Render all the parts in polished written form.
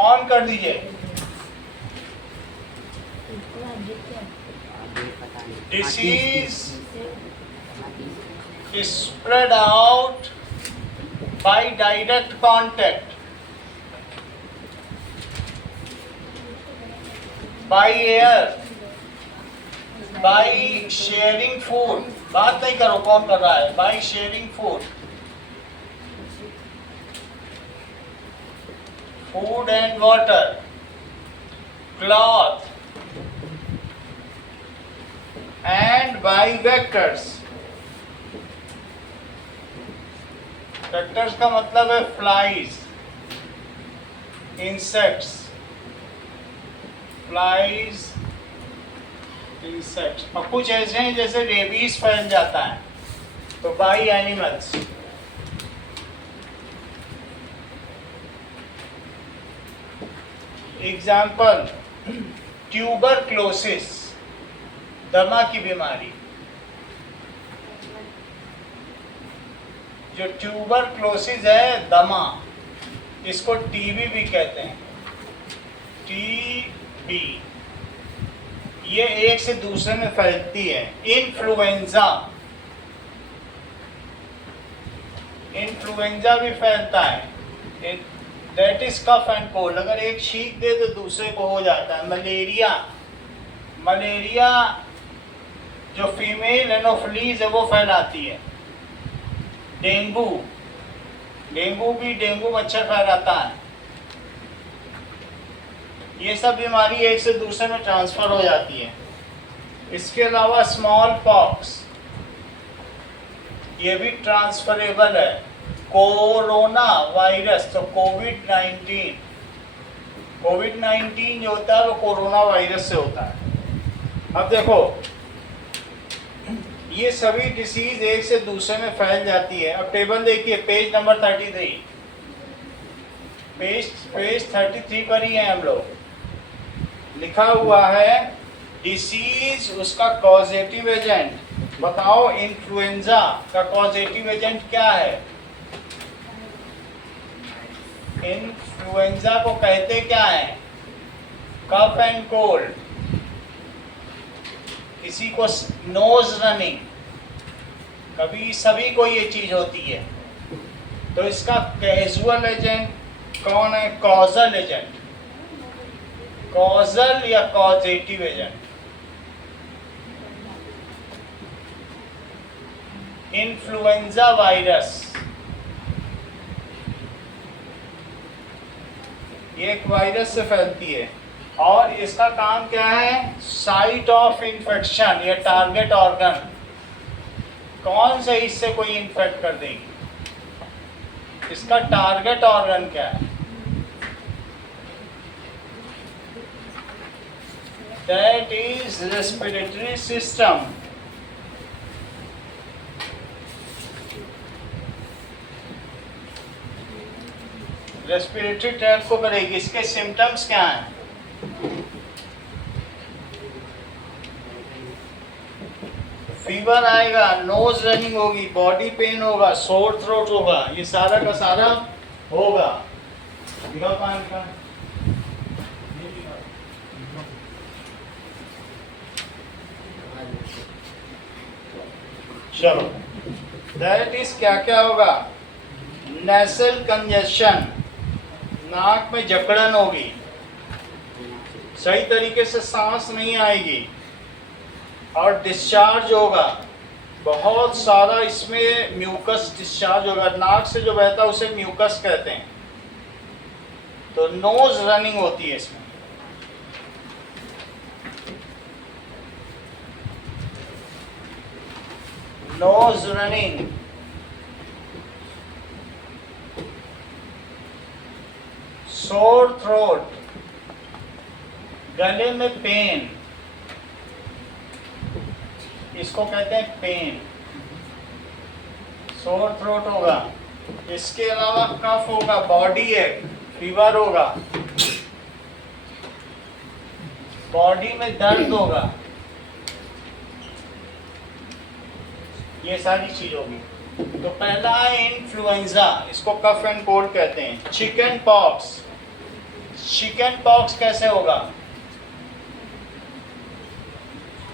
On कर दीजिए। Disease spread out by direct contact, by air, by sharing food। बात नहीं करो कौन कर रहा है। by sharing food, food and water, cloth and by vectors। Vectors का मतलब है फ्लाइज, इंसेक्ट्स, फ्लाइज, इंसेक्ट्स। और कुछ ऐसे हैं जैसे रेबीज फैल जाता है तो बाई एनिमल्स। एग्जाम्पल, ट्यूबरक्लोसिस, दमा की बीमारी। जो ट्यूबरक्लोसिस है, दमा, इसको टीबी भी कहते हैं। टीबी ये एक से दूसरे में फैलती है। इन्फ्लुएंजा, इन्फ्लुएंजा भी फैलता है। That is cough and cold. अगर एक छींक दे तो दूसरे को हो जाता है। मलेरिया, मलेरिया जो फीमेल एनोफ्लीज है वो फैलाती है। डेंगू, डेंगू भी डेंगू मच्छर फैलाता है। ये सब बीमारी एक से दूसरे में ट्रांसफर हो जाती है। इसके अलावा स्मॉल पॉक्स, ये भी ट्रांसफरेबल है। कोरोना वायरस, तो कोविड-19, कोविड-19 जो होता है वो कोरोना वायरस से होता है। अब देखो, ये सभी डिसीज एक से दूसरे में फैल जाती है। अब टेबल देखिए, पेज नंबर 33, पेज 33 पर ही है हम लोग। लिखा हुआ है डिसीज, उसका कॉजेटिव एजेंट बताओ। इन्फ्लुएंजा का कॉजेटिव एजेंट क्या है? इन्फ्लुएंजा को कहते क्या है? Cough and cold. किसी को नोज रनिंग, कभी सभी को ये चीज होती है। तो इसका कैजुअल एजेंट कौन है? कॉजल एजेंट, कॉजल या कॉजेटिव एजेंट। इन्फ्लुएंजा वायरस ये एक वायरस से फैलती है और इसका काम क्या है? साइट ऑफ इन्फेक्शन या टारगेट ऑर्गन, कौन से हिस्से को इन्फेक्ट कर देगी, इसका टारगेट ऑर्गन क्या है? That is respiratory system. Respiratory tract को करेगी। इसके सिम्टम्स क्या हैं? फीवर आएगा, नोज रनिंग होगी, बॉडी पेन होगा, सोर थ्रोट होगा, ये सारा का सारा होगा। चलो, दैट इज क्या क्या होगा? नेसल कंजेशन, नाक में जकड़न होगी, सही तरीके से सांस नहीं आएगी और डिस्चार्ज होगा बहुत सारा। इसमें म्यूकस डिस्चार्ज होगा, नाक से जो बहता है उसे म्यूकस कहते हैं। तो नोज रनिंग होती है इसमें। नोज रनिंग, सोर थ्रोट, गले में पेन, इसको कहते हैं पेन, सोर थ्रोट होगा। इसके अलावा कफ होगा, बॉडी एक, फीवर होगा, बॉडी में दर्द होगा, ये सारी चीज होगी। तो पहला है इन्फ्लुएंजा, इसको कफ एंड कोल्ड कहते हैं। चिकन पॉक्स, चिकन पॉक्स कैसे होगा?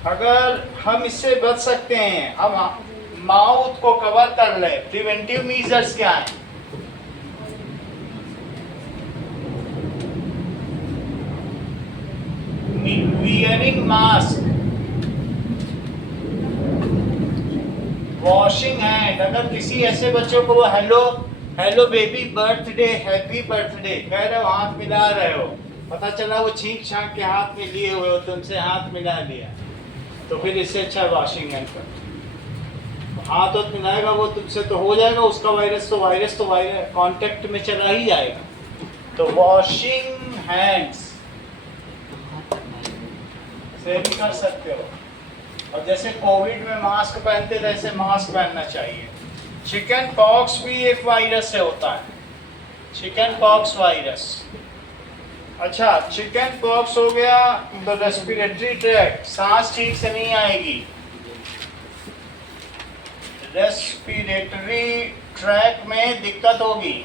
अगर हम इससे बच सकते हैं, हम माउथ को कवर कर ले, प्रिवेंटिव मेजर्स क्या है? Wearing mask, washing hand. अगर किसी ऐसे बच्चों को वो hello hello baby birthday happy birthday कह रहे हो, हाथ मिला रहे हो, पता चला वो छींक छाक के हाथ में लिए हुए हो, तुमसे हाथ मिला लिया, तो फिर इससे अच्छा वॉशिंग हैंड कर। हाथ तो मिलाएगा वो तुमसे तो हो जाएगा, उसका वायरस तो वायरस कांटेक्ट में चला ही जाएगा। तो वॉशिंग हैंड्स से भी कर सकते हो। और जैसे कोविड में मास्क पहनते थे, ऐसे मास्क पहनना चाहिए। चिकन पॉक्स भी एक वायरस से होता है, चिकन पॉक्स वायरस। अच्छा, चिकन पॉक्स हो गया तो रेस्पिरेटरी ट्रैक्ट, सांस ठीक से नहीं आएगी, रेस्पिरेटरी ट्रैक में दिक्कत होगी।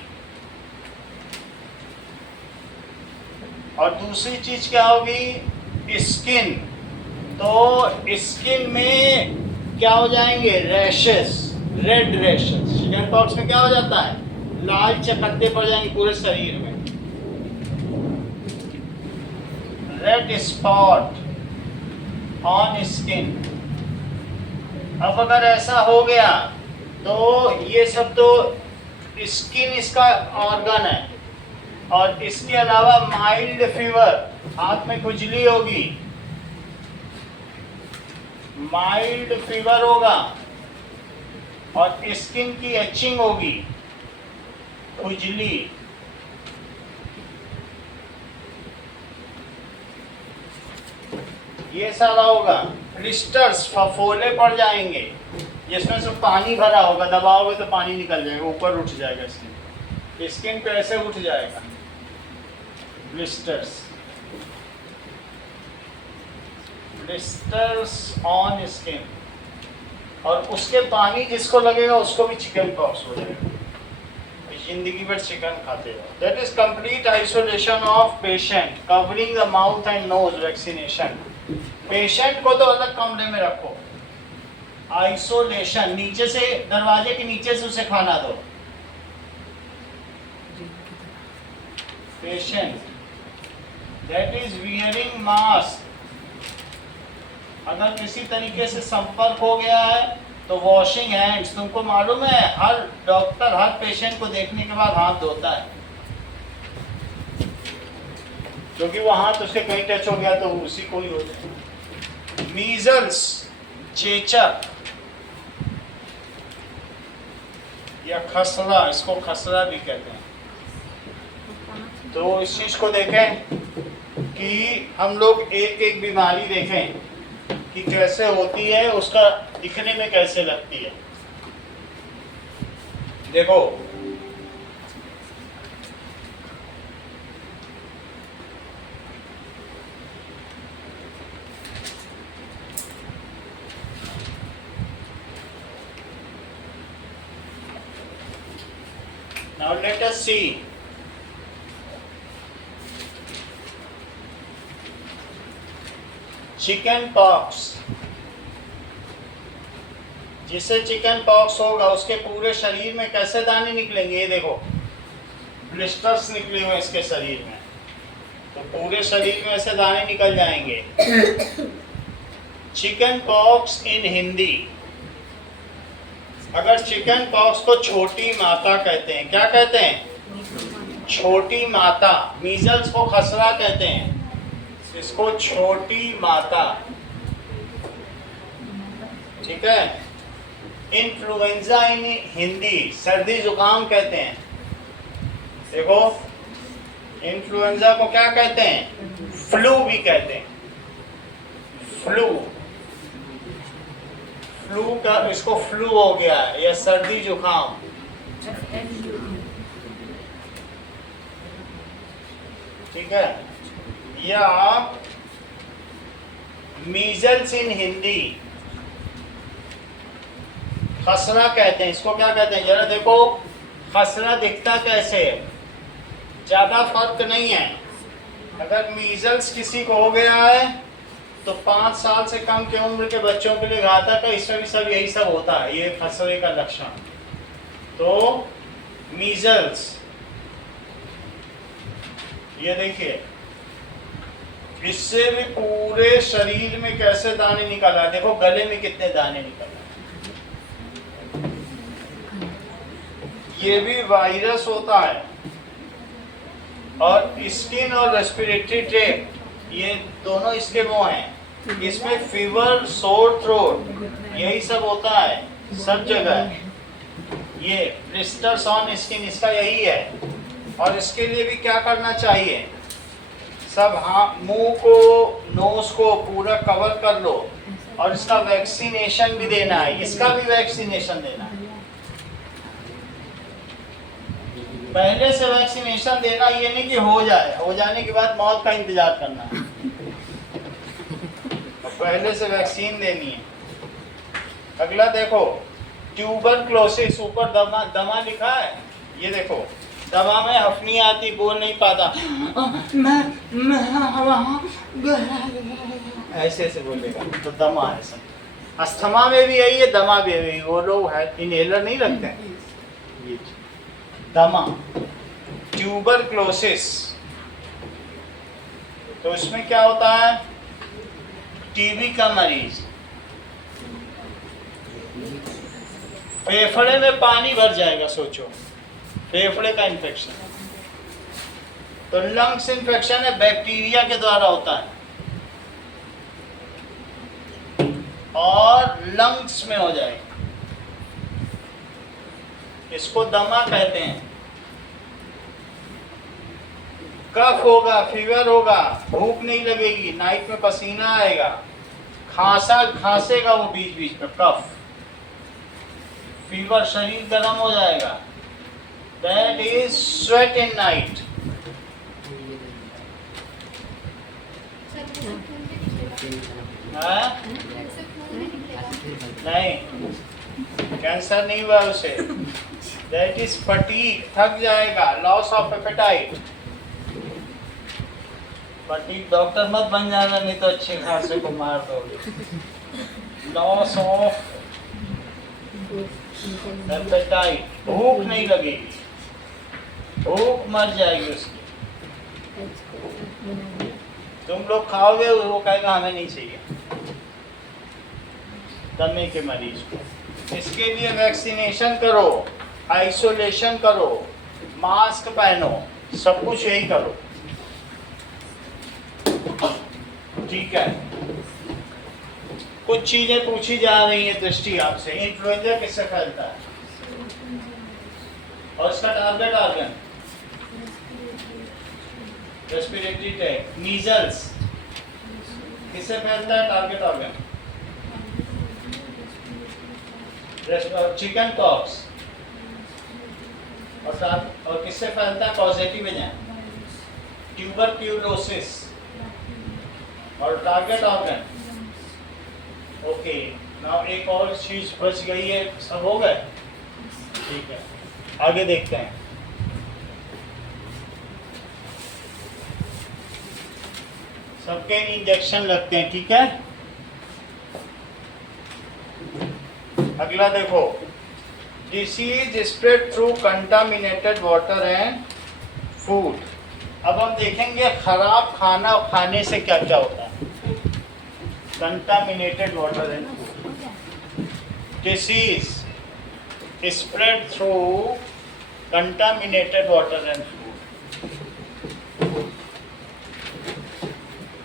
और दूसरी चीज क्या होगी? स्किन, तो स्किन में क्या हो जाएंगे? Rashes, red rashes. Chicken pox में क्या हो जाता है? लाल चकत्ते पड़ जाएंगे पूरे शरीर में, रेड स्पॉट ऑन स्किन। अब अगर ऐसा हो गया तो ये सब तो स्किन इसका ऑर्गन है, और इसके अलावा माइल्ड फीवर, हाथ में खुजली होगी, माइल्ड फीवर होगा, और स्किन की एचिंग होगी, खुजली। ये सारा होगा। ब्लिस्टर्स, फफोले पड़ जाएंगे, जिसमें से पानी भरा होगा, दबाओगे तो पानी निकल जाएगा, ऊपर उठ जाएगा स्किन, स्किन पे ऐसे उठ जाएगा ब्लिस्टर्स, ब्लिस्टर्स ऑन स्किन। और उसके पानी जिसको लगेगा उसको भी चिकन पॉक्स हो जाएगा, जिंदगी भर चिकन खाते रहो। That is complete isolation of patient, covering the mouth and nose, vaccination. Patient को तो अलग कमरे में रखो, आइसोलेशन, नीचे से, दरवाजे के नीचे से उसे खाना दो। Patient, that is wearing mask. अगर किसी तरीके से संपर्क हो गया है तो वॉशिंग हैंड्स। तुमको मालूम है हर डॉक्टर हर पेशेंट को देखने के बाद हाथ धोता है, क्योंकि वो हाथ उसके कहीं टच हो गया तो उसी को ही हो जाए। मीजल्स, चेचक या खसरा, इसको खसरा भी कहते हैं। तो इस चीज को देखें कि हम लोग एक एक बीमारी देखें कि कैसे होती है, उसका दिखने में कैसे लगती है। देखो, now let us see chicken pox. जिससे चिकन पॉक्स होगा उसके पूरे शरीर में कैसे दाने निकलेंगे? ये देखो, ब्लिस्टर्स निकले हुए इसके शरीर में, तो पूरे शरीर में ऐसे दाने निकल जाएंगे। चिकन पॉक्स इन हिंदी, अगर चिकन पॉक्स को छोटी माता कहते हैं, क्या कहते हैं? छोटी माता। मीजल्स को खसरा कहते हैं, इसको छोटी माता, ठीक है। इन्फ्लुएंजा इन हिंदी, सर्दी जुकाम कहते हैं। देखो, इन्फ्लुएंजा को क्या कहते हैं? फ्लू भी कहते हैं, फ्लू। फ्लू का, इसको फ्लू हो गया या सर्दी जुकाम। ठीक है। या मीजल्स इन हिंदी, खसरा कहते हैं, इसको क्या कहते हैं? जरा देखो, खसरा दिखता कैसे है? ज्यादा फर्क नहीं है, अगर मीजल्स किसी को हो गया है तो 5 साल से कम की उम्र के बच्चों के लिए घातक है। इसमें भी सब यही सब होता है, ये खसरे का लक्षण। तो मीजल्स, ये देखिए, इससे भी पूरे शरीर में कैसे दाने निकल रहा है। देखो गले में कितने दाने निकल रहे हैं। ये भी वायरस होता है। और स्किन और रेस्पिरेटरी ट्रैक्ट, ये दोनों इसके वो हैं। इसमें फीवर, सोर थ्रोट, यही सब होता है सब जगह। ये ब्लिस्टर्स ऑन स्किन, इसका यही है। और इसके लिए भी क्या करना चाहिए, सब मुंह को, नोज को पूरा कवर कर लो। और इसका वैक्सीनेशन भी देना है, इसका भी वैक्सीनेशन देना है। पहले से वैक्सीनेशन देना, ये नहीं कि हो जाए, हो जाने के बाद मौत का इंतजार करना है। पहले से वैक्सीन देनी है। अगला देखो, ट्यूबरक्लोसिस, ऊपर दमा लिखा है, ये देखो, दमा में हफनी आती, बोल नहीं पाता, ऐसे ऐसे बोलेगा, तो दमा है सब। अस्थमा में भी यही है, दमा भी यही। वो लोग है इनहेलर नहीं रखते हैं, ये दमा, ट्यूबरक्लोसिस। तो इसमें क्या होता है, टीबी का मरीज, फेफड़े में पानी भर जाएगा, सोचो, फेफड़े का इन्फेक्शन। तो लंग्स इन्फेक्शन है, बैक्टीरिया के द्वारा होता है और लंग्स में हो जाएगा। इसको दमा कहते हैं। कफ होगा, फीवर होगा, भूख नहीं लगेगी, नाइट में पसीना आएगा, खांसेगा वो बीच बीच में, कफ, फीवर, शरीर गर्म हो जाएगा। That is sweat in night. नहीं, कैंसर नहीं हुआ उसे। दैट इज फटीग, थक जाएगा, loss of appetite. Fatigue doctor मत बन जाना, नहीं तो अच्छे खासे को मार दोगे। लॉस ऑफ एपेटाइट, भूख नहीं लगेगी, भूख मर जाएगी उसकी। तुम लोग खाओगे, वो कहेगा हमें नहीं चाहिए, दमे के मरीज को। इसके लिए वैक्सीनेशन करो, आइसोलेशन करो, मास्क पहनो, सब कुछ यही करो, ठीक है। कुछ चीजें पूछी जा रही है दृष्टि आपसे। इन्फ्लुएंजा किससे फैलता है और इसका target organ, respiratory tract. Measles किससे फैलता है, टारगेट ऑर्गन, चिकन पॉक्स। और किससे फैलता है, पॉजिटिव एजेंट, ट्यूबरक्यूलोसिस। और टारगेट ऑर्गन, ओके। नाउ एक और चीज बच गई है, सब हो गए, ठीक है। आगे देखते हैं। सबके इंजेक्शन लगते हैं, ठीक है। अगला देखो, disease spread through contaminated water and food. अब हम देखेंगे खराब खाना खाने से क्या क्या होता है। Contaminated water and food, disease spread through contaminated water and food.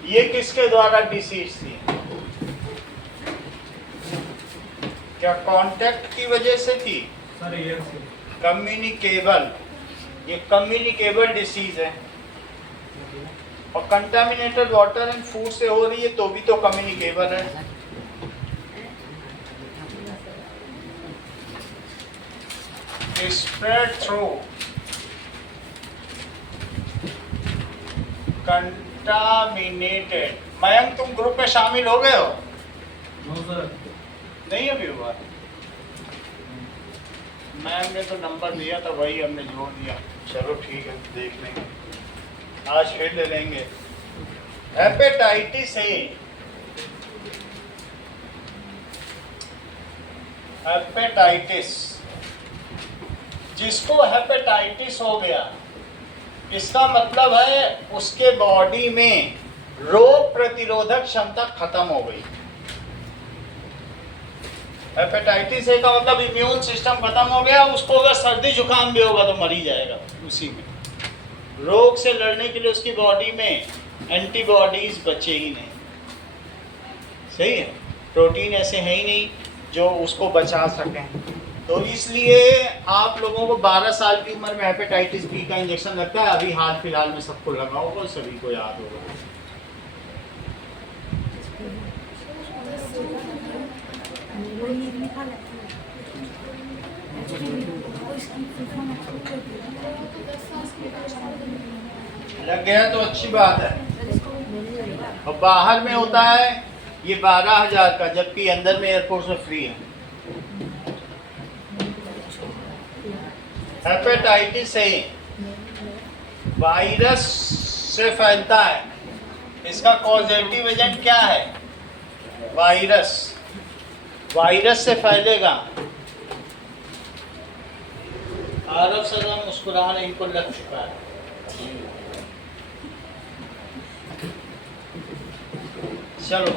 ये किसके द्वारा डिसीज थी, क्या कांटेक्ट की वजह से थी, कम्युनिकेबल, ये कम्युनिकेबल डिसीज है। और कंटामिनेटेड वाटर एंड फूड से हो रही है तो भी तो कम्युनिकेबल है। Spread through contaminated. मयंक, तुम ग्रुप में शामिल हो गए हो? नहीं अभी हुआ। मैम ने तो नंबर दिया था, वही हमने जोड़ दिया। चलो ठीक है, देख लेंगे। आज फिर ले लेंगे। हेपेटाइटिस ए, हेपेटाइटिस, जिसको हेपेटाइटिस हो गया इसका मतलब है उसके बॉडी में रोग प्रतिरोधक क्षमता खत्म हो गई। हेपेटाइटिस ए का मतलब इम्यून सिस्टम खत्म हो गया, उसको अगर सर्दी जुकाम भी होगा तो मर ही जाएगा उसी में। रोग से लड़ने के लिए उसकी बॉडी में एंटीबॉडीज बचे ही नहीं। सही है, प्रोटीन ऐसे है ही नहीं जो उसको बचा सकें। तो इसलिए आप लोगों को 12 साल की उम्र में हेपेटाइटिस बी का इंजेक्शन लगता है। अभी हाल फिलहाल में सबको लगा होगा, सभी को याद होगा। लग गया तो अच्छी बात है। और बाहर में होता है ये 12,000 का, जबकि अंदर में एयरपोर्ट में फ्री है। हेपेटाइटिस ए वायरस से फैलता है। इसका कॉजेटिव एजेंट क्या है? वायरस। वायरस से फैलेगा। आरब सदम मुस्कुरा रहे, इनको लग चुका है। चलो,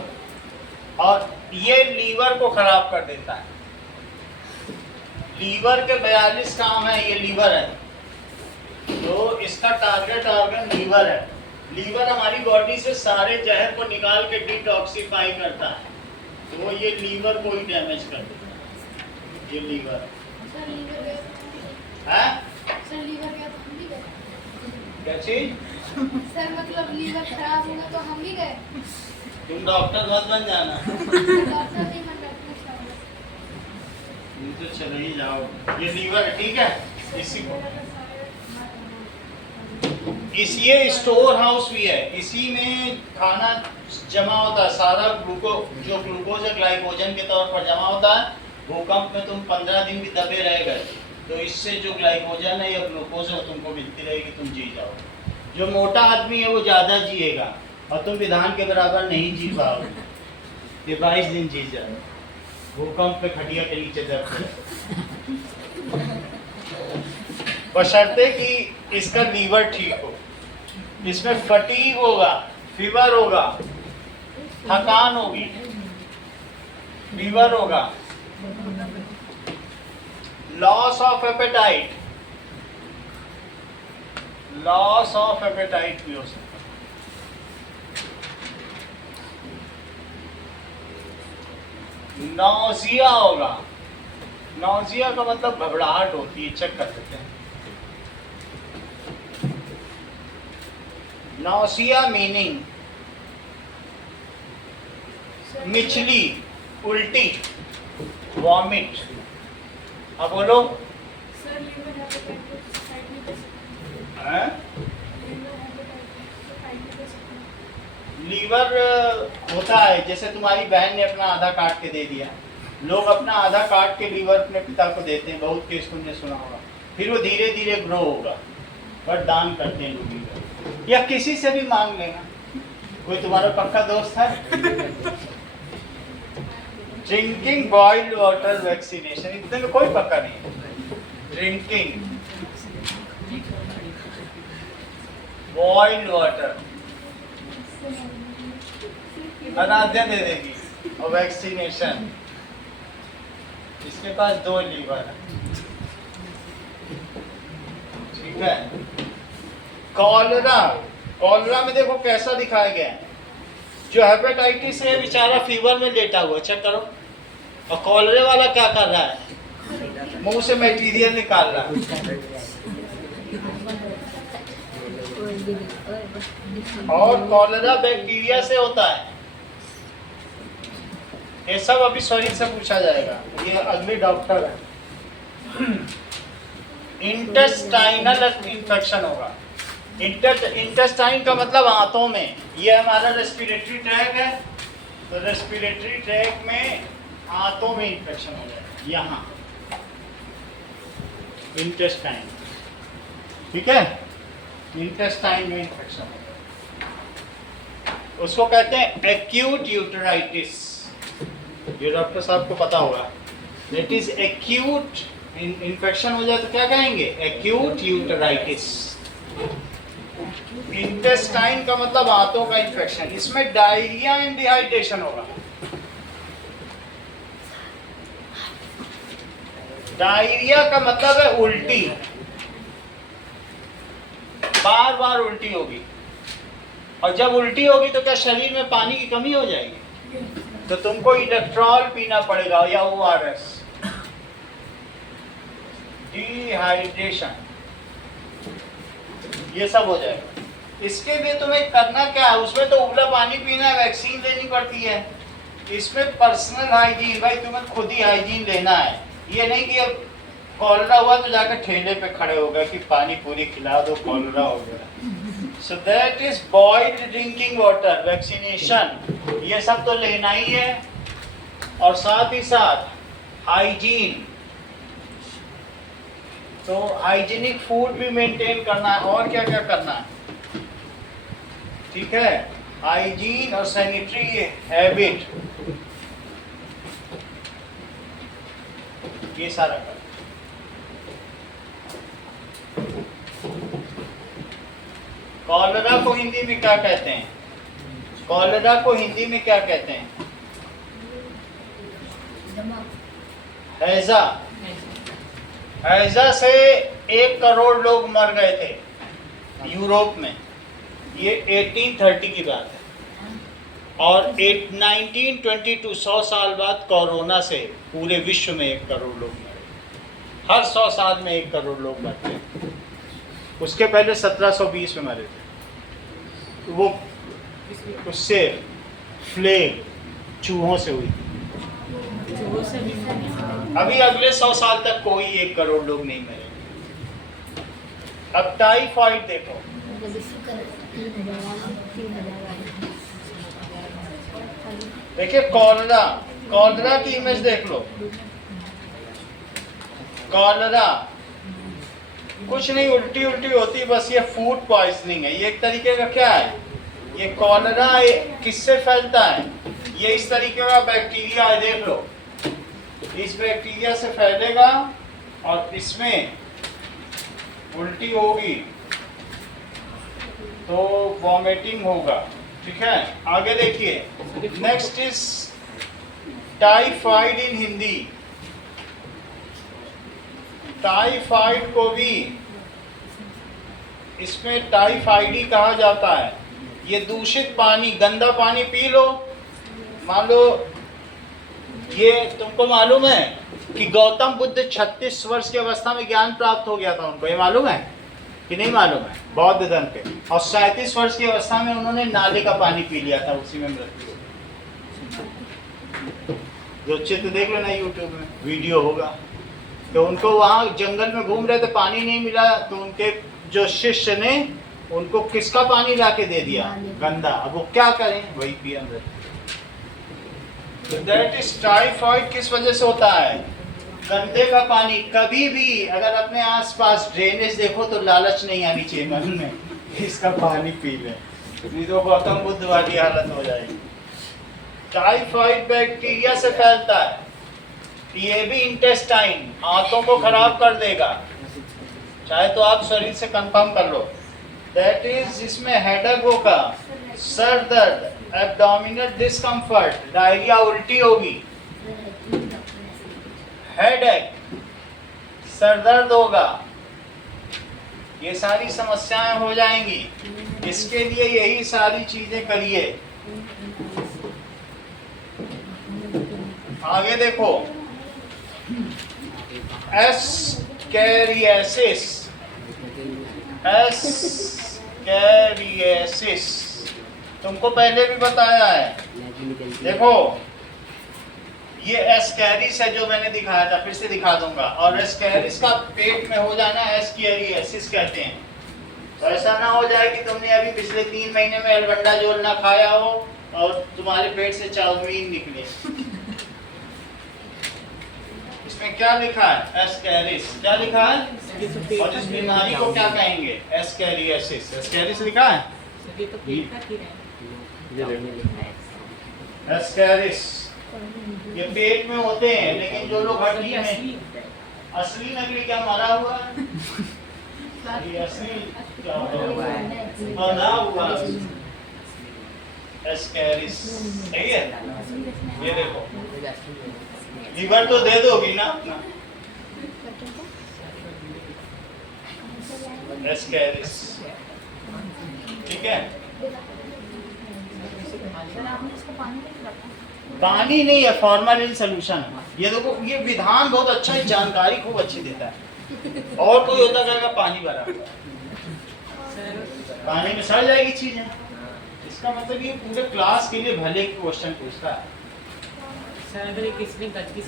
और ये लीवर को खराब कर देता है। लीवर के 42 काम है। ये लीवर है, तो इसका टारगेट ऑर्गन लीवर है। लीवर हमारी बॉडी से सारे जहर को निकाल के डिटॉक्सिफाई करता है, तो ये लीवर को ही डैमेज कर देता है। ये लीवर है। सर लीवर गया तो हम भी गए। क्या चीज? सर मतलब लीवर खराब होगा तो हम भी गए। तुम डॉक्टर मत बन जाना। डॉक्टर नहीं बन रहा तुम तो चले ही जाओ। ये लीवर है, ठीक है। इसी को ये स्टोर हाउस भी है। इसी में खाना जमा होता है सारा। जो ग्लूकोज है ग्लाइकोजन के तौर पर जमा होता है। भूकंप में तुम 15 दिन भी दबे रह गए तो इससे जो ग्लाइकोजन है या ग्लूकोज है वो तुमको मिलती रहेगी, तुम जी जाओ। जो मोटा आदमी है वो ज़्यादा जिएगा और तुम विधान के बराबर नहीं जी पाओगे। ये 22 दिन जी जाए भूकंप पे खटिया के नीचे दब, बशर्ते कि इसका लीवर ठीक हो। इसमें फटीग होगा, फीवर होगा, थकान होगी, फीवर होगा, loss of appetite, loss of appetite भी हो सकता है। नौजिया होगा। नौजिया का मतलब घबराहट होती है, चेक कर लेते हैं। नौसिया मीनिंग मिचली, उल्टी, वॉमिट। अब बोलो। सर लीवर हेपेटाइटिस फाइट नहीं कर सकता। हैं? लीवर हेपेटाइटिस से फाइट नहीं कर सकता। लीवर होता है जैसे तुम्हारी बहन ने अपना आधा काट के दे दिया। लोग अपना आधा काट के लीवर अपने पिता को देते हैं, बहुत केस तुमने सुना होगा। फिर वो धीरे धीरे ग्रो होगा, पर दान करते हैं लोग लीवर, या किसी से भी मांग लेना। कोई तुम्हारा पक्का दोस्त है? ड्रिंकिंग बॉइल्ड वाटर वैक्सीनेशन, इतने में कोई पक्का नहीं है। ड्रिंकिंग बॉइल्ड वाटर अनाद्या दे देगी। और वैक्सीनेशन, इसके पास 2 लीवर है, ठीक है। कॉलरा, कॉलरा में देखो कैसा दिखाया गया है। जो हेपेटाइटिस है बेचारा फीवर में लेटा हुआ, चेक करो। और कॉलरे वाला क्या कर रहा है? मुंह से मटेरियल निकाल रहा है। और कॉलरा बैक्टीरिया से होता है। ये सब अभी शरीर से पूछा जाएगा, ये अगले डॉक्टर है। इंटेस्टाइनल इन्फेक्शन होगा। इंटेस्टाइन का मतलब आंतों में। ये हमारा रेस्पिरेटरी ट्रैक है, तो रेस्पिरेटरी ट्रैक में आंतों में इन्फेक्शन हो जाएगा, यहाँ इंटेस्टाइन, ठीक है। इंटेस्टाइन में इन्फेक्शन होगा, उसको कहते हैं एक्यूट यूटेराइटिस। ये डॉक्टर साहब को पता होगा। इट इज एक्यूट, इन्फेक्शन हो जाए तो क्या कहेंगे? एक्यूट यूटेराइटिस। इंटेस्टाइन का मतलब आंतों का इन्फेक्शन। इसमें डायरिया एंड डिहाइड्रेशन होगा। डायरिया का मतलब है उल्टी, बार बार उल्टी होगी। और जब उल्टी होगी तो क्या शरीर में पानी की कमी हो जाएगी? तो तुमको इलेक्ट्रॉल पीना पड़ेगा या ORS। डिहाइड्रेशन, ये सब हो जाएगा। इसके लिए तुम्हें करना क्या है? उसमें तो उबला पानी पीना है, वैक्सीन लेनी पड़ती है। इसमें पर्सनल हाइजीन, भाई तुम्हें खुद ही हाइजीन लेना है। ये नहीं कि अब कॉलरा हुआ तो जाकर ठेले पे खड़े हो गए कि पानी पूरी खिला दो, कॉलरा हो गया। So that is boiled drinking water, vaccination, ये सब तो लेना ही है। और साथ ही साथ हाइजीन, तो हाइजीनिक फूड भी मेंटेन करना है। और क्या क्या करना है? ठीक है, हाइजीन और सैनिटरी हैबिट, ये सारा कर। कॉलरा को हिंदी में क्या कहते हैं? कॉलरा को हिंदी में क्या कहते हैं? हैजा। हैजा से 1 करोड़ लोग मर गए थे यूरोप में। ये 1830 की बात है। और 1922, 100 साल बाद कोरोना से पूरे विश्व में 1 करोड़ लोग मरे। हर 100 साल में 1 करोड़ लोग मरते हैं। उसके पहले 1720 में मरे थे। वो उससे फ्लेग चूहों से हुई। अभी अगले 100 साल तक कोई 1 करोड़ लोग नहीं मरे। अब टाइफाइड देखो, देखिए कॉलरा, कॉलरा की इमेज देख लो। कॉलरा कुछ नहीं, उल्टी उल्टी होती, बस ये फूड पॉइजनिंग है। ये एक तरीके का क्या है? ये कॉलरा किससे फैलता है? ये इस तरीके का बैक्टीरिया है, देख लो। इस बैक्टीरिया से फैलेगा और इसमें उल्टी होगी तो वॉमिटिंग होगा। ठीक है, आगे देखिए। Next is typhoid in Hindi. Typhoid को भी इसमें टाइफाइडी कहा जाता है। ये दूषित पानी, गंदा पानी पी लो। मान लो ये तुमको मालूम है कि गौतम बुद्ध 36 वर्ष की अवस्था में ज्ञान प्राप्त हो गया था उनको, ये मालूम है कि नहीं मालूम है? बौद्ध धर्म के। और 37 वर्ष की अवस्था में उन्होंने नाले का पानी पी लिया था, उसी में मृत्यु। जो चित्र देख लेना यूट्यूब में वीडियो होगा। तो उनको वहाँ जंगल में घूम रहे थे, पानी नहीं मिला, तो उनके जो शिष्य ने उनको किसका पानी ला के दे दिया? गंदा। अब वो क्या करें? वही पिया। दैट इज टाइफाइड किस वजह से होता है? गंदे का पानी। कभी भी अगर अपने आसपास ड्रेनेज देखो तो लालच नहीं आनी चाहिए मन में इसका पानी पी लें, नहीं तो गौतम बुद्ध वाली हालत हो जाएगी। टाइफाइड बैक्टीरिया से फैलता है। ये भी इंटेस्टाइन, आंतों को खराब कर देगा। चाहे तो आप शरीर से कंफर्म कर लो। दैट इज, इसमें हेडेक होगा, सर दर्द, एब्डोमिनल डिस्कम्फर्ट, डायरिया, उल्टी होगी, हेडेक, सर दर्द होगा, ये सारी समस्याएं हो जाएंगी। इसके लिए यही सारी चीजें करिए। आगे देखो, एस्केरियासिस। एस्केरियासिस तुमको पहले भी बताया है। देखो ये एस्कैरिस है जो मैंने दिखाया था, फिर से दिखा दूंगा। और एस्कैरिस का पेट में हो जाना एस्केरियासिस कहते हैं। तो ऐसा ना हो जाए कि तुमने अभी पिछले 3 महीने में एल्बेंडाजोल ना खाया हो और तुम्हारे पेट से चाउमीन निकले। इस इसमें क्या लिखा है? एस्कैरिस। क्या लिखा है? और इस बीमारी को क्या कहेंगे? एस्कैरियोसिस। एस्कैरिस लिखा है? एस्कैरिस ये पेट में होते हैं, लेकिन जो लोग हड्डी में असली नकली क्या मरा हुआ है? ये असली क्या हुआ है? बना हुआ एस्कैरिस। सही है? ये देखो, लीवर तो दे दोगी ना अपना? एस्कैरिस, ठीक है? पानी नहीं है, फॉर्मालिन सोल्यूशन। ये देखो, ये विधान बहुत अच्छा है, जानकारी खूब अच्छी देता है। और कोई होता कहेगा पानी भरा हुआ है, पानी में सड़ जाएगी चीजें। इसका मतलब ये पूरे क्लास के लिए भले क्वेश्चन पूछता है।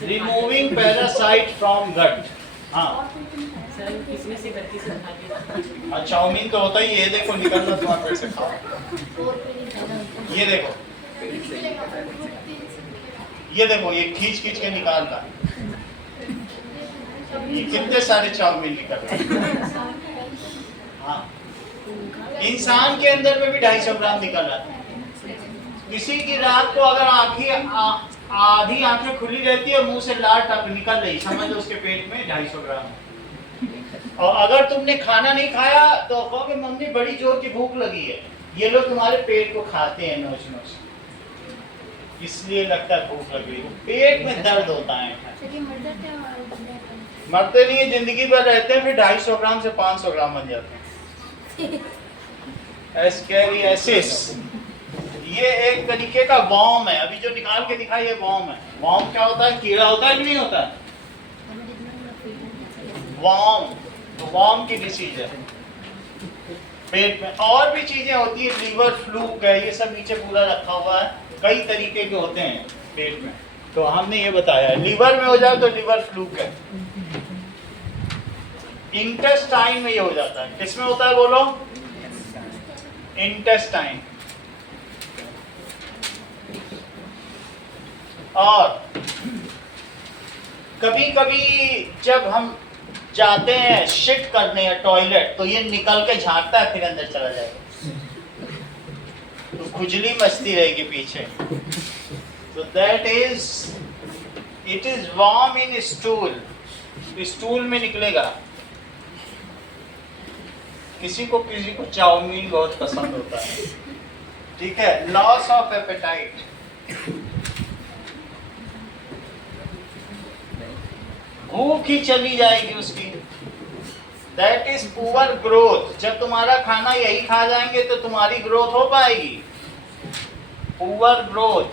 रिमूविंग पैरासाइट फ्रॉम गट। हाँ चाउमीन तो होता ही है। देखो निकलना तुम्हारे पेट से, खाओ। ये देखो, ये देखो, ये खींच खींच के निकाल रहा है। ये कितने सारे चाउमीन निकल रहे। हाँ, इंसान के अंदर में भी 250 ग्राम निकल रहा है। किसी की रात को अगर आधी आंखें खुली रहती है, मुंह से लार टप निकल रही, समझ लो उसके पेट में 250 ग्राम। और अगर तुमने खाना नहीं खाया तो कहोगे मम्मी बड़ी जोर की भूख लगी है। ये लोग तुम्हारे पेट को खाते हैं नोच नोच, इसलिए लगता है भूख लग रही है। पेट में दर्द होता है। मरते नहीं है, जिंदगी भर रहते हैं, फिर 250 ग्राम से 500 ग्राम बन जाते हैं। एस्कैरियोसिस ये एक तरीके का वॉर्म है। अभी जो निकाल के दिखाई है वॉर्म है। वॉर्म क्या होता है? कीड़ा होता है कि नहीं होता? वॉर्म की डिसीज है पेट में। और भी चीजें होती है, लीवर फ्लूक है, ये सब नीचे पूरा रखा हुआ है। कई तरीके के होते हैं पेट में, तो हमने ये बताया है। लीवर में हो जाए तो लीवर फ्लूक है। इंटेस्टाइन में ये हो जाता है। किसमें होता है बोलो? इंटेस्टाइन। और कभी कभी जब हम जाते हैं शिट करने या टॉयलेट, तो ये निकल के झांकता है, फिर अंदर चला जाएगा, तो खुजली मचती रहेगी पीछे। तो that is, it is warm in stool. Stool में निकलेगा। किसी को चाउमीन बहुत पसंद होता है, ठीक है? लॉस ऑफ एपेटाइट, भूख ही चली जाएगी उसकी। That is poor growth. जब तुम्हारा खाना यही खा जाएंगे तो तुम्हारी ग्रोथ हो पाएगी? Poor growth.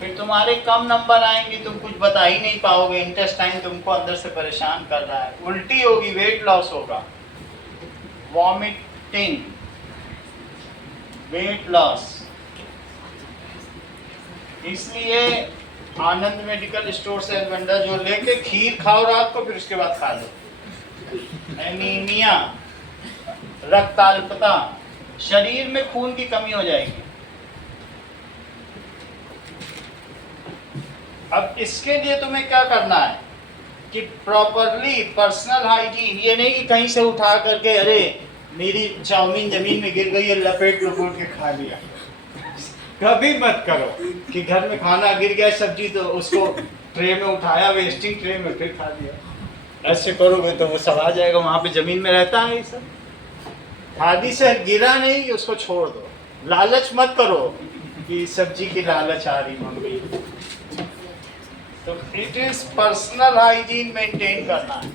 फिर तुम्हारे कम नंबर आएंगे, तुम कुछ बता ही नहीं पाओगे। इंटेस्टाइन तुमको अंदर से परेशान कर रहा है। उल्टी होगी, वेट लॉस होगा, वॉमिटिंग, वेट लॉस। इसलिए आनंद मेडिकल स्टोर से एल्बेंडाजोल लेके खीर खाओ रात को, फिर उसके बाद खा लो। एनीमिया, रक्ताल्पता, शरीर में खून की कमी हो जाएगी। अब इसके लिए तुम्हें क्या करना है कि प्रॉपरली पर्सनल हाइजीन। ये नहीं कि कहीं से उठा करके अरे मेरी चाउमीन जमीन में गिर गई है, लपेट लपेट के खा लिया। कभी मत करो कि घर में खाना गिर गया सब्जी तो उसको ट्रे में उठाया, वेस्टिंग ट्रे में, फिर खा लिया। ऐसे करोगे तो वो सब आ जाएगा, वहाँ पे जमीन में रहता है ये सब। खादी से गिरा नहीं, उसको छोड़ दो। लालच मत करो कि सब्जी की लालच आ रही मम्मी। तो it is personal hygiene maintain करना है,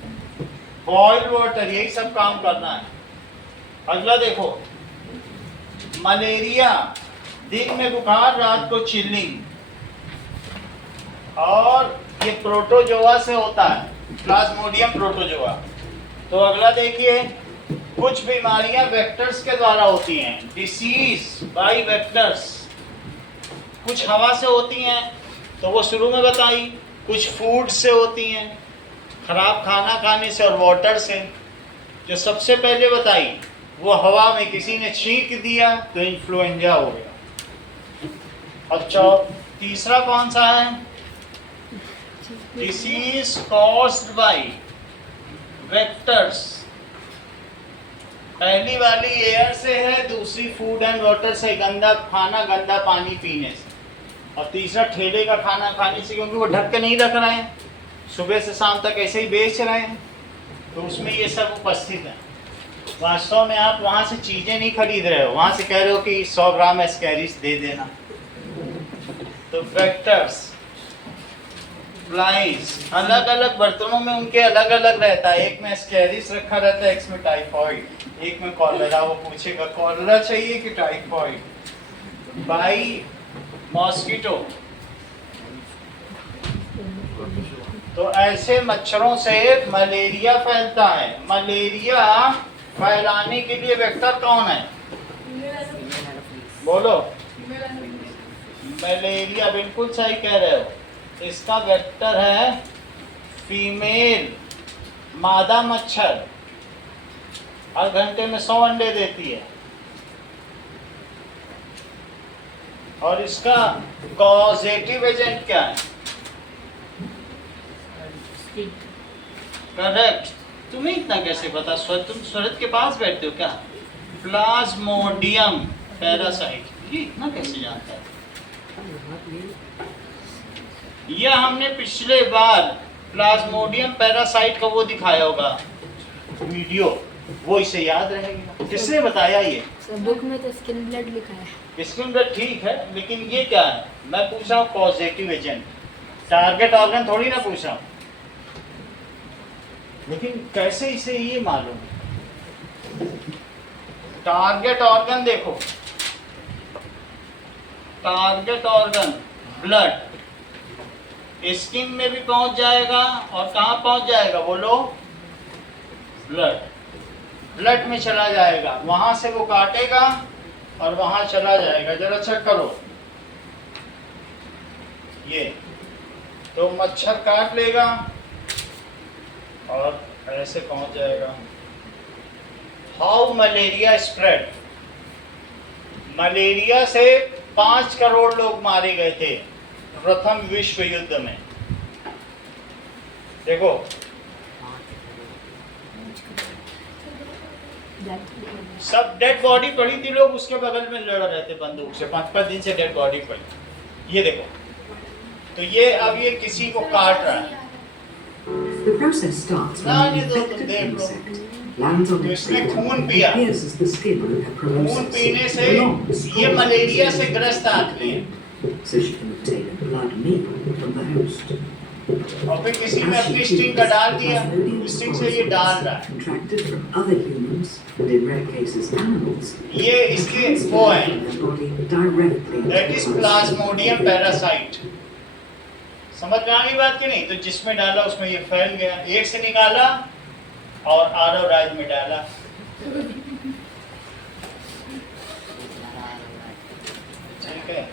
बॉइल्ड वाटर, यही सब काम करना है। अगला देखो, मलेरिया, दिन में बुखार, रात को चिल्लिंग, और ये प्रोटोजोआ से होता है, प्लाज्मोडियम प्रोटोजोआ। तो अगला देखिए, कुछ बीमारियां वेक्टर्स के द्वारा होती हैं, डिसीज बाय वेक्टर्स। कुछ हवा से होती हैं, तो वो शुरू में बताई। कुछ फूड से होती हैं, खराब खाना खाने से, और वाटर से। जो सबसे पहले बताई वो हवा में किसी ने छींक दिया तो इन्फ्लुएंजा हो गया। अच्छा, तीसरा कौन सा है? Disease caused by vectors. पहली वाली एयर से है, दूसरी फूड एंड वाटर से, गंदा खाना गंदा पानी पीने से, और तीसरा ठेले का खाना खाने से, क्योंकि वो ढक के नहीं रख रहे हैं, सुबह से शाम तक ऐसे ही बेच रहे हैं, तो उसमें ये सब उपस्थित है। वास्तव में आप वहाँ से चीज़ें नहीं खरीद रहे हो, वहाँ से कह रहे हो कि 100 ग्राम एस्कैरिस दे देना। तो वेक्टर्स, फ्लाइज, अलग अलग बर्तनों में उनके अलग अलग रहता है। एक में एस्कैरिस रखा रहता है, एक में टाइफॉइड, एक में कॉलरा। वो पूछेगा कॉलरा चाहिए कि टाइफॉइड। बाई मॉस्किटो, तो ऐसे मच्छरों से मलेरिया फैलता है। मलेरिया फैलाने के लिए वेक्टर कौन है? बोलो। मलेरिया, बिल्कुल सही कह रहे हो। इसका वेक्टर है फीमेल, मादा मच्छर। हर घंटे में 100 अंडे देती है। और इसका कॉजेटिव एजेंट क्या है? करेक्ट। तुम्हें इतना कैसे पता? तुम शरद के पास बैठते हो क्या? प्लाज्मोडियम पैरासाइट, ये इतना कैसे जानता है? यह हमने पिछले बार प्लाज्मोडियम पैरासाइट का वो दिखाया होगा वीडियो, वो इसे याद रहेगा। किसने बताया ये? बुक में तो स्किन ब्लड लिखा है। स्किन ब्लड ठीक है, लेकिन ये क्या है? मैं पूछ रहा हूँ कॉजेटिव एजेंट, टारगेट ऑर्गन थोड़ी ना पूछ रहा हूँ। लेकिन कैसे इसे ये मालूम? टारगेट ऑर्गन देखो, टारगेट ऑर्गन ब्लड स्किन में भी पहुंच जाएगा, और कहाँ पहुंच जाएगा बोलो? ब्लड, ब्लड में चला जाएगा, वहां से वो काटेगा और वहां चला जाएगा। जरा चेक करो, ये तो मच्छर काट लेगा और ऐसे पहुंच जाएगा। How malaria spread? मलेरिया से 5 करोड़ लोग मारे गए थे प्रथम विश्व युद्ध में। देखो, सब डेड बॉडी पड़ी थी, लोग उसके बगल में लड़ रहे थे बंदूक से। 5-5 दिन से डेड बॉडी पड़ी। ये देखो, तो ये अब ये किसी को काट रहा है। The process starts when an infected insect lands on its इसने victim खून and पिया। pierces the skin of her खून proboscis. पीने से The lungs ये cause मलेरिया the से disease ग्रस्त to आदमी, spread, so she can obtain a blood meal from the host. और फिर किसी ने As she अपनी स्टिंग का feeds, डाल the दिया, Plasmodium स्टिंग से ये डाल रहा spores है। contracted from other humans, and in rare cases animals, ये इसके वो है, transferred from their body directly into that the is bloodstream Plasmodium of the victim. Parasite. समझ में आ गई बात की नहीं? तो जिसमें डाला उसमें ये फैल गया, एक से निकाला और आरव राज में डाला। ठीक है,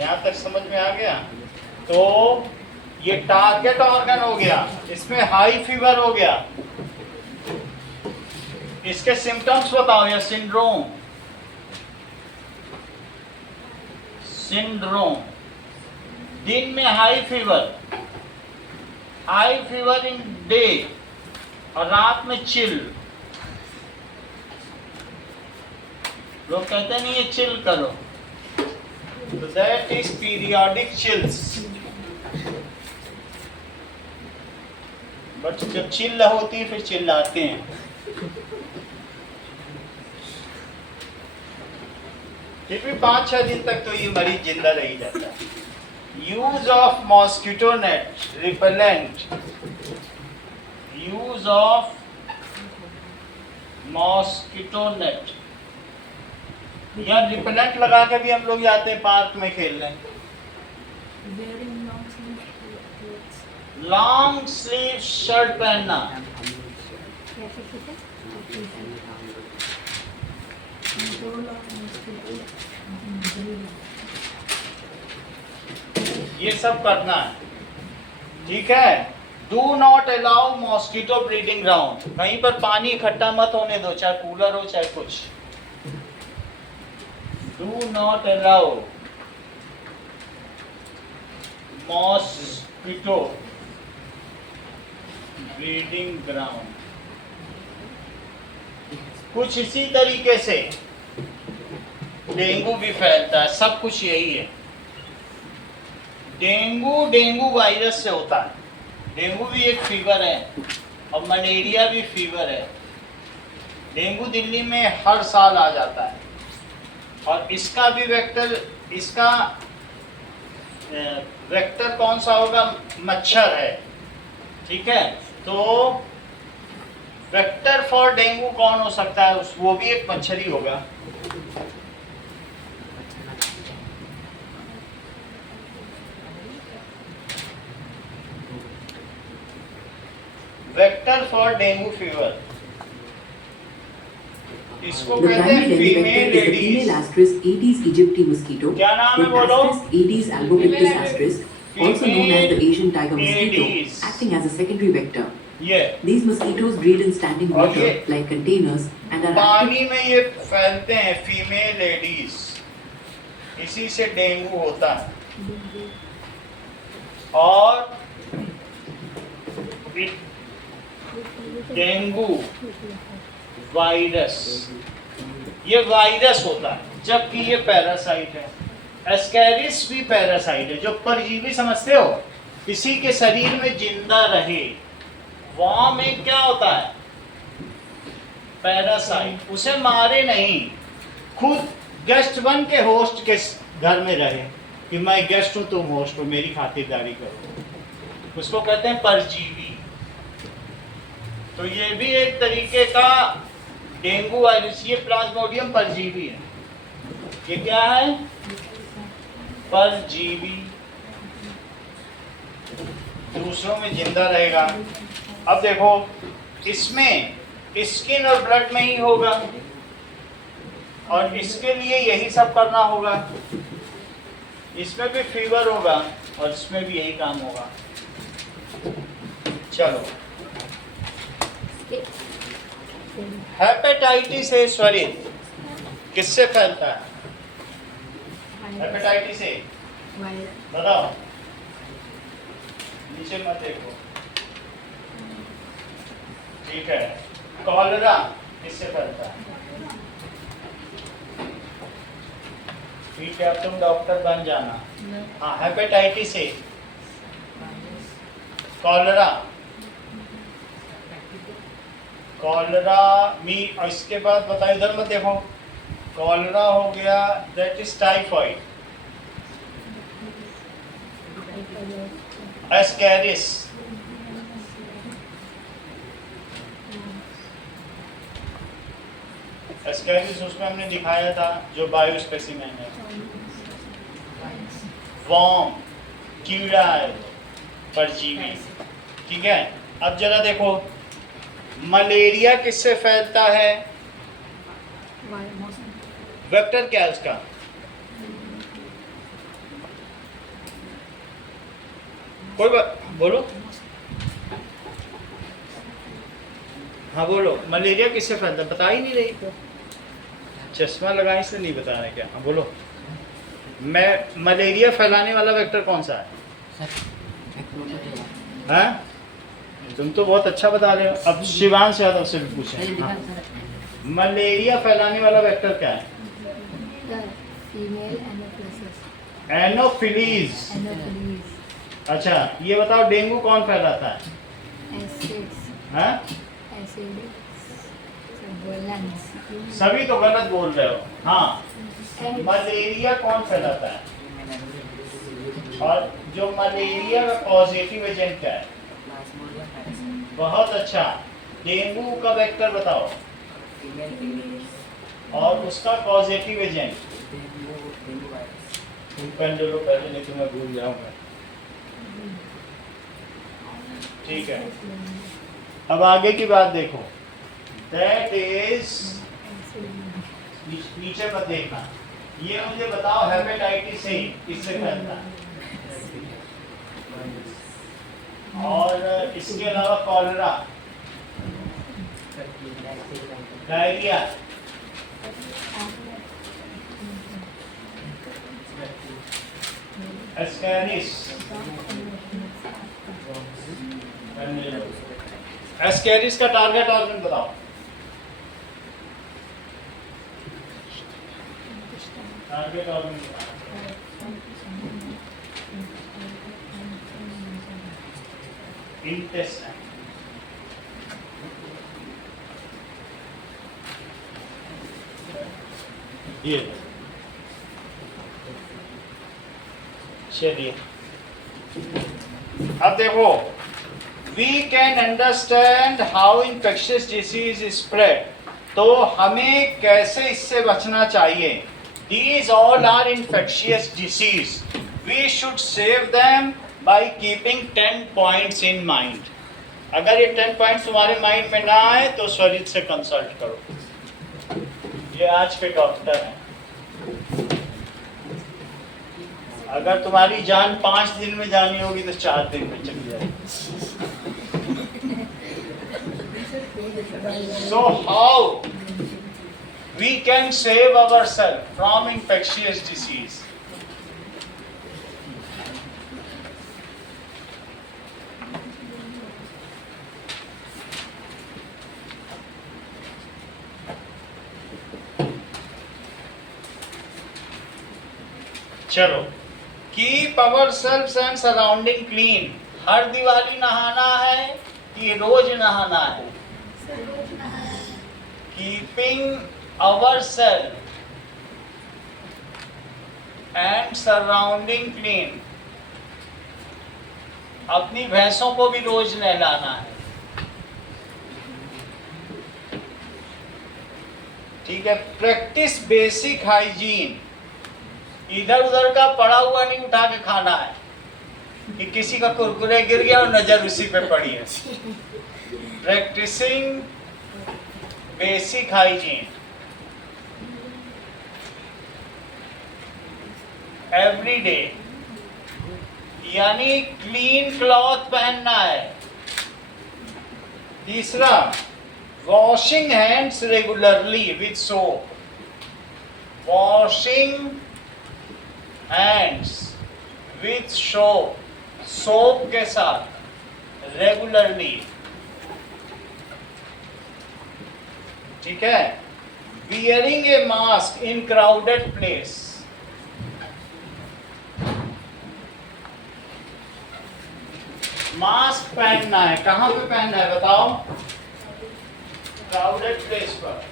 यहाँ तक समझ में आ गया? तो ये टारगेट ऑर्गन हो गया, इसमें हाई फीवर हो गया। इसके सिम्टम्स बताओ, या सिंड्रोम, सिंड्रोम। दिन में हाई फीवर इन डे, और रात में चिल। लोग कहते नहीं ये चिल करो, तो that is periodic chills. But जब चिल्ल होती है फिर चिल्लाते हैं। फिर भी 5-6 दिन तक तो ये मरीज जिंदा रह जाता है। Use of mosquito net repellent, use of mosquito net, या रिपेलेंट लगा के भी हम लोग जाते हैं पार्क में खेलने। लॉन्ग स्लीव शर्ट पहनना, ये सब करना है, ठीक है। Do not allow mosquito breeding ground, कहीं पर पानी इकट्ठा मत होने दो, चाहे कूलर हो चाहे कुछ। Do not allow mosquito breeding ground. कुछ इसी तरीके से डेंगू भी फैलता है, सब कुछ यही है। डेंगू वायरस से होता है। डेंगू भी एक फीवर है और मलेरिया भी फीवर है। डेंगू दिल्ली में हर साल आ जाता है और इसका भी वेक्टर कौन सा होगा? मच्छर है। ठीक है, तो वेक्टर फॉर डेंगू कौन हो सकता है? वो भी एक मच्छर ही होगा। वेक्टर फॉर डेंगू फीवर, इसको The कहते हैं primary dengue female vector is the Aedes. female asterisk Aedes aegypti mosquito क्या नाम है with बोलो? asterisk Aedes albopictus asterisk, also known as the Asian tiger mosquito, Aedes. acting as a secondary vector. ये These mosquitoes breed in standing और water ये like containers and are active. पानी में ये फैलते हैं, फीमेल एडीज। इसी से डेंगू होता है। और डेंगू वायरस, ये वायरस होता है, जबकि ये पैरासाइट है। एस्कैरिस भी पैरासाइट है, जो परजीवी समझते हो, किसी के शरीर में जिंदा रहे। वहां में क्या होता है? पैरासाइट। उसे मारे नहीं, खुद गेस्ट बन के होस्ट के घर में रहे कि मैं गेस्ट हूं, तुम होस्ट हो, मेरी खातिरदारी करो। उसको कहते हैं परजीवी। तो ये भी एक तरीके का डेंगू वायरस, ये प्लाज्मोडियम परजीवी है। ये क्या है? परजीवी, दूसरों में जिंदा रहेगा। अब देखो, इसमें स्किन और ब्लड में ही होगा और इसके लिए यही सब करना होगा। इसमें भी फीवर होगा और इसमें भी यही काम होगा। चलो, हेपेटाइटिस ए स्वरित किससे फैलता है? हेपेटाइटिस ए बताओ, नीचे मत देखो। ठीक है, कॉलरा किससे फैलता है? ठीक है, अब तुम डॉक्टर बन जाना। हाँ, हेपेटाइटिस ए, कॉलरा मी, और इसके बाद बताओ, इधर मत देखो। कॉलरा हो गया, that is typhoid. Ascaris, Ascaris उसमें हमने दिखाया था जो बायो स्पेसिमेन है। वॉर्म, कीड़ा है, परजीवी। ठीक है, अब जरा देखो, मलेरिया किससे फैलता है? वेक्टर क्या है उसका? कोई बोलो। हाँ बोलो, मलेरिया किससे फैलता है? बता ही नहीं रही तो। चश्मा लगाए इसलिए नहीं बता रहे क्या? हाँ बोलो। मैं मलेरिया फैलाने वाला वेक्टर कौन सा है? हाँ, तुम तो बहुत अच्छा बता रहे हो। अब शिवांश यादव से भी पूछें। हाँ। मलेरिया फैलाने वाला वेक्टर क्या है? एनोफिलीज। अच्छा, ये बताओ, डेंगू कौन फैलाता है? हाँ? सभी तो गलत बोल रहे हो। हाँ, मलेरिया कौन फैलाता है? और जो मलेरिया का पॉजिटिव एजेंट क्या है? बहुत अच्छा। डेंगू का वेक्टर बताओ और उसका पॉजिटिव एजेंट। पेन ले लो पहले, नहीं तो मैं भूल जाऊंगा। ठीक है, अब आगे की बात देखो। दैट इज, नीचे पर देखना। ये मुझे बताओ, हेपेटाइटिस से किससे फैलता है? और इसके अलावा कॉलरा, डायरिया, एस्कैरिस, एस्केरिस का टारगेट ऑर्गन बताओ। Target organ intestine. ये चलिए अब देखो, we can understand how infectious disease spread. तो हमें कैसे इससे बचना चाहिए। These all are infectious disease, we should save them by keeping 10 points in mind. अगर ये 10 पॉइंट्स तुम्हारे माइंड में ना आए तो स्वरित से कंसल्ट करो, ये आज के डॉक्टर हैं। अगर तुम्हारी जान 5 दिन में जानी होगी तो 4 दिन में चली जाएगी। So how we can save ourselves from infectious disease? चलो, keep our self and surrounding clean. हर दिवाली नहाना है कि रोज नहाना है? Keeping our self and surrounding clean. अपनी भैंसों को भी रोज नहलाना है, ठीक है। Practice basic hygiene. इधर उधर का पड़ा हुआ नहीं उठा के खाना है कि किसी का कुरकुरे गिर गया और नजर उसी पे पड़ी है। Practising basic hygiene every day, यानी क्लीन क्लॉथ पहनना है। तीसरा, washing hands regularly with soap. Washing hands with soap के साथ रेगुलरली, ठीक है। Wearing a mask in crowded place. Mask पहनना है, कहां पे पहनना है बताओ? क्राउडेड प्लेस पर।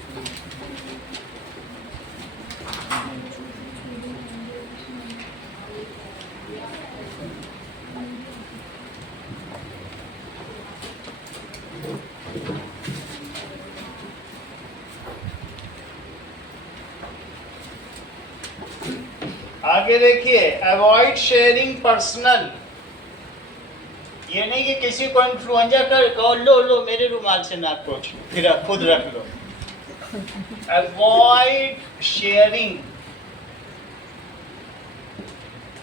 आगे देखिए, अवॉइड शेयरिंग पर्सनल। ये नहीं कि किसी को इन्फ्लुएंजा कर कहो लो लो मेरे रुमाल से नाक पोंछ, फिर खुद रख लो। Avoid sharing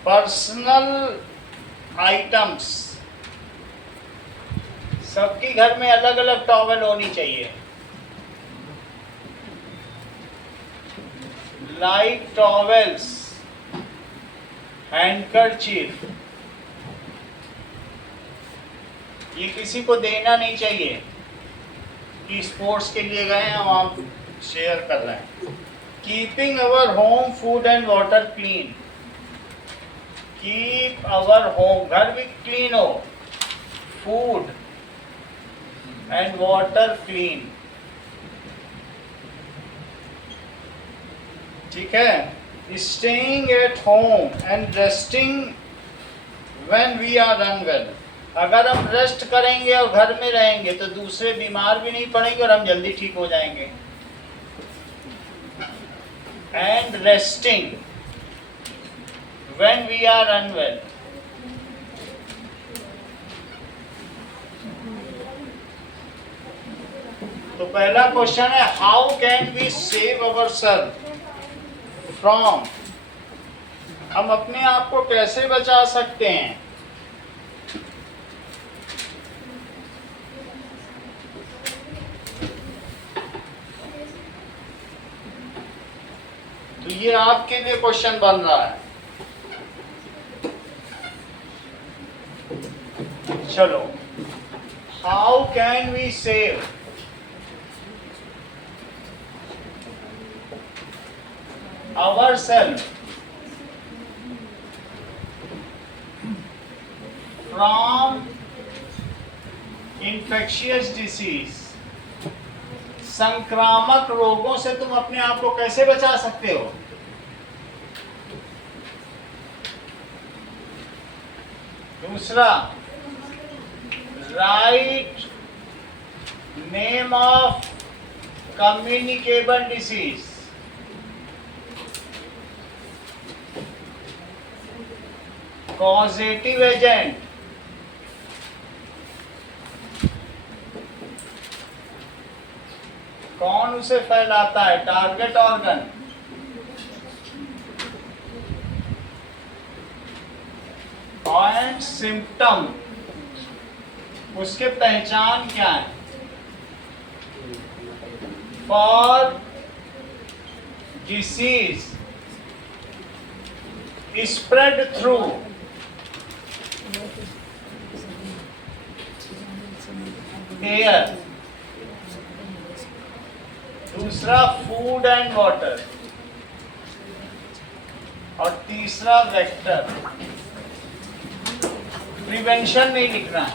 personal items. सबकी घर में अलग अलग टॉवल होनी चाहिए, लाइक टॉवेल्स, हैंडकरचीफ। ये किसी को देना नहीं चाहिए कि स्पोर्ट्स के लिए गए हैं हम शेयर कर रहे हैं। Keeping our home food and water clean. Keep our home, घर भी क्लीन हो, फूड एंड वाटर क्लीन, ठीक है। Staying at home and resting when we are unwell। अगर हम रेस्ट करेंगे और घर में रहेंगे तो दूसरे बीमार भी नहीं पड़ेंगे और हम जल्दी ठीक हो जाएंगे। And resting when we are unwell। तो पहला क्वेश्चन है, how can we save ourselves from. हम अपने आप को कैसे बचा सकते हैं? तो ये आपके लिए क्वेश्चन बन रहा है। चलो, how can we save? ourselves from infectious disease? संक्रामक रोगों से तुम अपने आप को कैसे बचा सकते हो? दूसरा, write name of communicable disease. Causative agent, कौन उसे फैलाता है? Target organ. एंड सिम्टम, उसके पहचान क्या है? For disease spread through air. दूसरा, फूड एंड वाटर. और तीसरा, वेक्टर. प्रिवेंशन नहीं लिखना